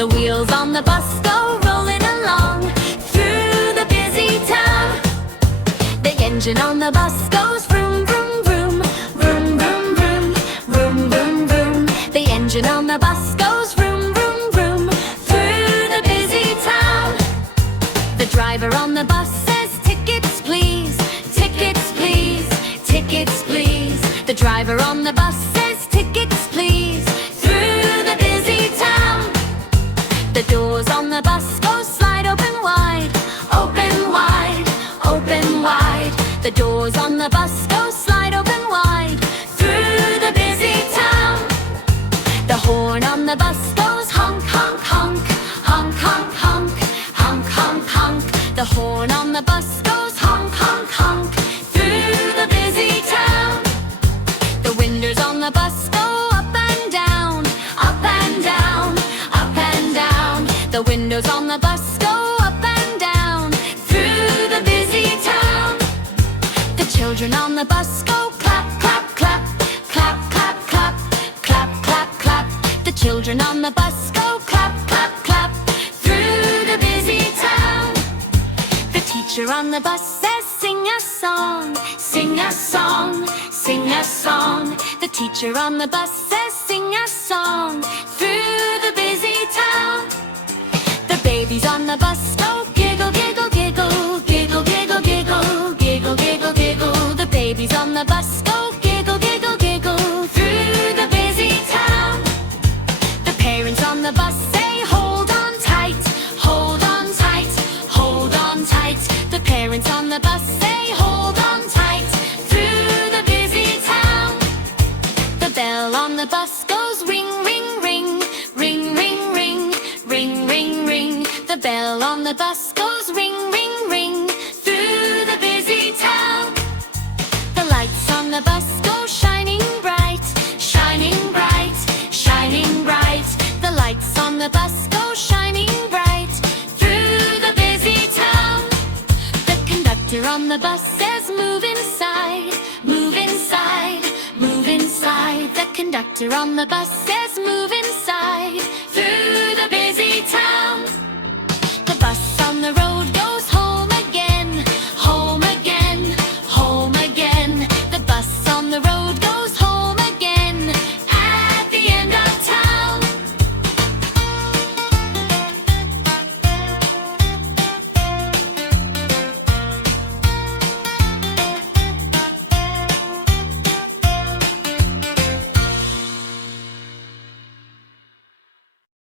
The wheels on the bus go rolling along through the busy town. The engine on the bus goes vroom, vroom, vroom, vroom, vroom, vroom, vroom, vroom, vroom. The engine on the bus goes vroom, vroom, vroom through the busy town. The driver on the bus says, "Tickets, please, tickets, please, tickets, please." The driver on the bus says, "Tickets, please," through the busy town. The doors on the bus go slide open wide, open wide, open wide. The doors on the bus go slide open wide through the busy town. The horn on the bus goes honk, honk, honk, honk, honk, honk, honk, honk, honk. The horn on the bus goes honk, honk, honk through the busy town. The windows on the bus go up and down, up and down, up and down. The windows on the bus go up and down through the busy town. The children on the bus go clap, clap, clap, clap, clap, clap, clap, clap, clap. The children on the bus go clap, clap, clap through the busy town. The teacher on the bus says, "Sing a song, sing a song, sing a song." The teacher on the bus says, "Sing a song through the busy town." The babies on the bus go giggle, giggle, giggle, giggle, giggle, giggle, giggle, giggle, giggle. The babies on the bus go giggle, giggle, giggle through the busy town. The parents on the bus say, "Hold on tight, hold on tight, hold on tight." The parents on the bus say, "Hold on tight," through the busy town. The bell on the bus goes ring, ring, ring, ring, ring, ring, ring, ring, ring. The bell on the bus goes ring, ring, ring through the busy town. The lights on the bus go shining bright, shining bright, shining bright. The lights on the bus go shining bright through the busy town. The conductor on the bus says, "Move inside, move inside, move inside." The conductor on the bus says,